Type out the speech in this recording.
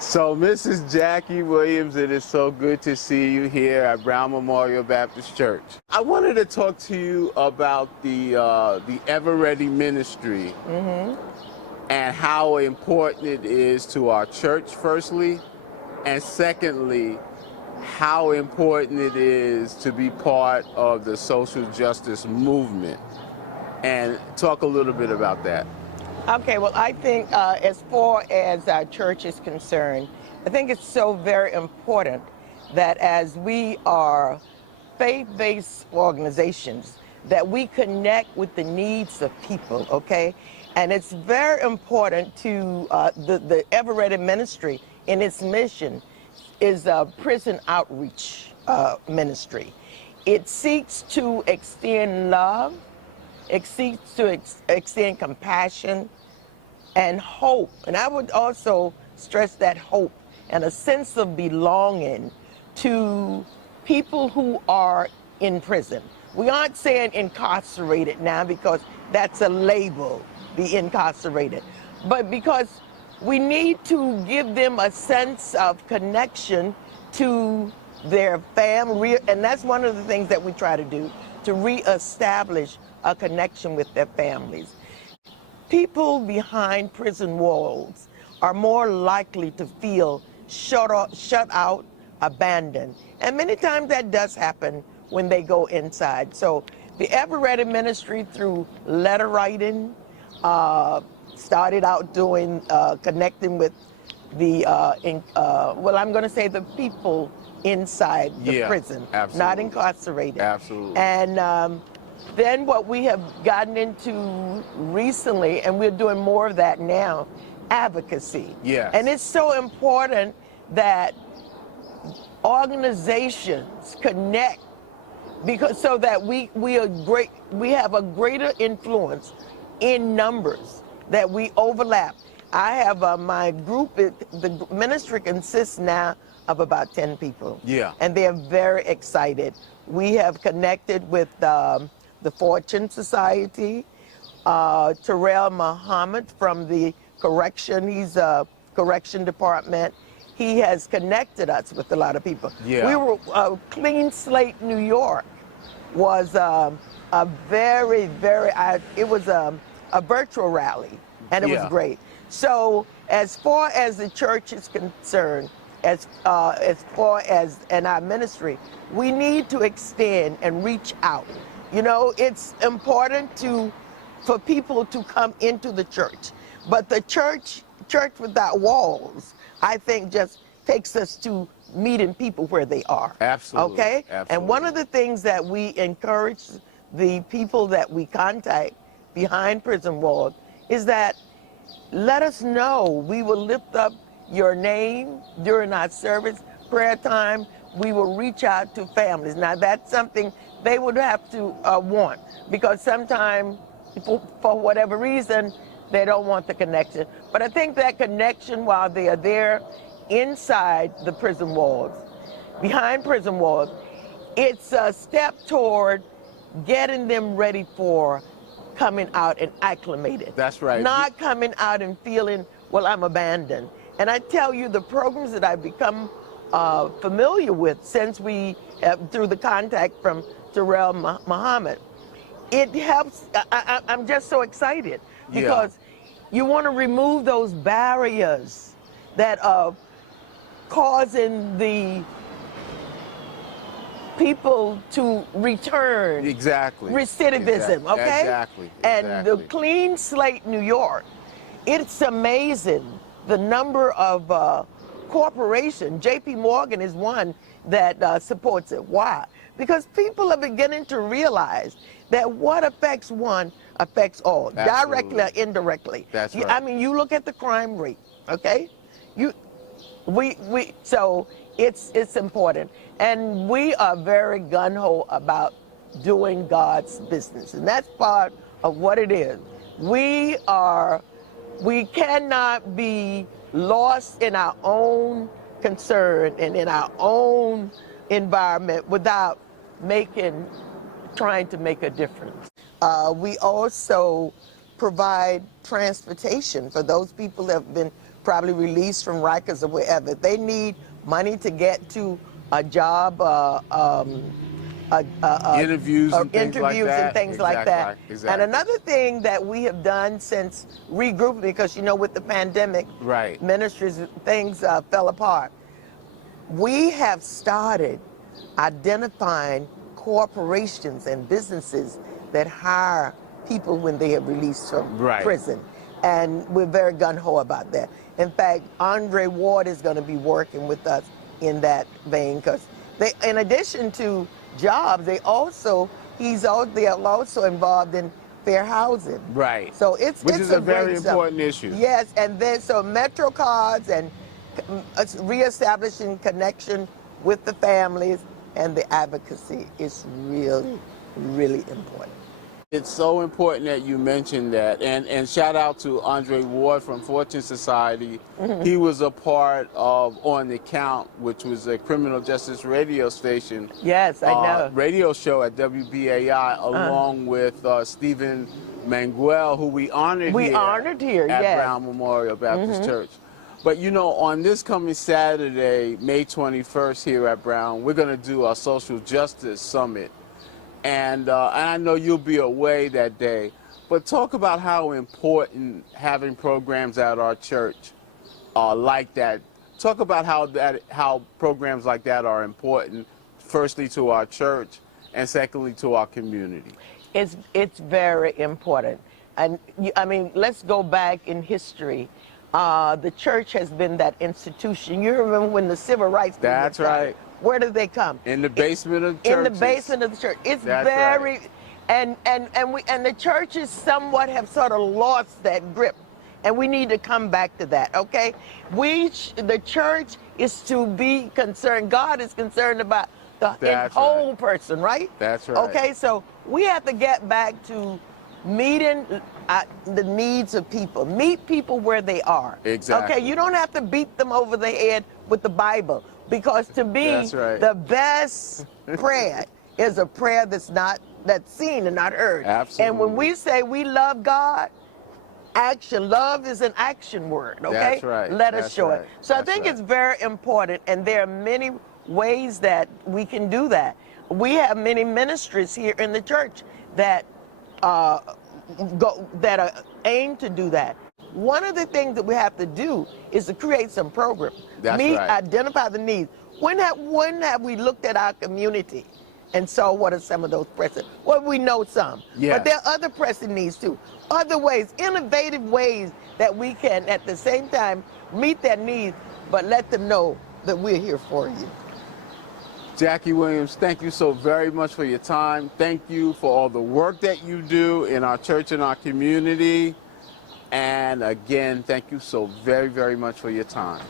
So, Mrs. Jackie Williams, it is so good to see you here at Brown Memorial Baptist Church. I wanted to talk to you about the Ever Ready ministry and how important it is to our church, firstly, and secondly, how important it is to be part of the social justice movement. And talk a little bit about that. Okay, well, I think as far as our church is concerned, I think it's so very important that as we are faith-based organizations, that we connect with the needs of people, okay? And it's very important to the Ever Ready ministry in its mission is a prison outreach ministry. It seeks to extend love, it seeks to extend compassion and hope. And I would also stress that hope and a sense of belonging to people who are in prison. We aren't saying incarcerated now because that's a label, the incarcerated, but because we need to give them a sense of connection to their family, and that's one of the things that we try to do, to reestablish a connection with their families. People behind prison walls are more likely to feel shut out, abandoned. And many times that does happen when they go inside. So the Ever Ready ministry, through letter writing, started out doing, connecting with the, well, I'm going to say the people inside the prison, absolutely. Not incarcerated. Absolutely. And then what we have gotten into recently, and we're doing more of that now, advocacy. Yes. And it's so important that organizations connect, because so that we have a greater influence in numbers, that we overlap. I have my group, the ministry consists now of about 10 people. Yeah. And they're very excited. We have connected with the Fortune Society, Terrell Muhammad from the correction, he's a correction department. He has connected us with a lot of people. Yeah. We were, Clean Slate New York was a very, it was a virtual rally, and it was great. So as far as the church is concerned, as far as in our ministry, we need to extend and reach out. You know, it's important for people to come into the church, but the church without walls, I think, just takes us to meeting people where they are. Absolutely. Okay? Absolutely. And one of the things that we encourage the people that we contact behind prison walls is that let us know. We will lift up your name during our service, prayer time. We will reach out to families. Now, that's something they would have to want, because sometimes, for whatever reason, they don't want the connection. But I think that connection, while they are there inside the prison walls, behind prison walls, it's a step toward getting them ready for coming out and acclimated. That's right. Not coming out and feeling, well, I'm abandoned. And I tell you, the programs that I've become familiar with since we have, through the contact from Terrell Muhammad, it helps. I'm just so excited because you want to remove those barriers that are causing the people to return. Exactly. Recidivism, okay? Exactly. And the Clean Slate New York, it's amazing the number of corporations. J.P. Morgan is one that supports it. Why? Because people are beginning to realize that what affects one affects all, directly or indirectly. That's right. I mean, you look at the crime rate, okay? So it's important. And we are very gung-ho about doing God's business. And that's part of what it is. We cannot be lost in our own concern and in our own environment without trying to make a difference. We also provide transportation for those people that have been probably released from Rikers or wherever. They need money to get to a job, interviews and things like interviews that. and things Exactly, like that. exactly. And another thing that we have done since regrouping, because with the pandemic, Right. ministries, things fell apart. We have started identifying corporations and businesses that hire people when they are released from prison. And we're very gun-ho about that. In fact, Andre Ward is going to be working with us in that vein, because they, in addition to jobs, they also they're also involved in fair housing. Right. So which is a very important issue. Yes, and then so Metro cards and reestablishing connection with the families and the advocacy is really, really important. It's so important that you mentioned that, and shout out to Andre Ward from Fortune Society. He was a part of On the Count, which was a criminal justice radio station. Yes, I know. Radio show at WBAI, along with Stephen Manguel, who we honored here at Brown Memorial Baptist Church. But on this coming Saturday, May 21st here at Brown, we're going to do a social justice summit. And I know you'll be away that day, but talk about how important having programs at our church like that. Talk about how programs like that are important, firstly to our church, and secondly to our community. It's very important. And I mean, let's go back in history. The church has been that institution. You remember when the civil rights movement That's started? right. Where did they come? In the basement of churches. In the basement of the church. It's That's very, right. and the churches somewhat have sort of lost that grip, and we need to come back to that. Okay, the church is to be concerned. God is concerned about the whole person, right? That's right. Okay, so we have to get back to meeting the needs of people. Meet people where they are. Exactly. Okay, you don't have to beat them over the head with the Bible. Because to me, the best prayer is a prayer that's seen and not heard. Absolutely. And when we say we love God, love is an action word, okay? That's right. Let us show it. So I think it's very important, and there are many ways that we can do that. We have many ministries here in the church that are aimed to do that. One of the things that we have to do is to create some programs. Identify the needs. When have we looked at our community and saw what are some of those pressing? Well, we know some. Yes. But there are other pressing needs too. Other ways, innovative ways that we can at the same time meet their needs, but let them know that we're here for you. Jackie Williams, thank you so very much for your time. Thank you for all the work that you do in our church and our community. And again, thank you so very, very much for your time.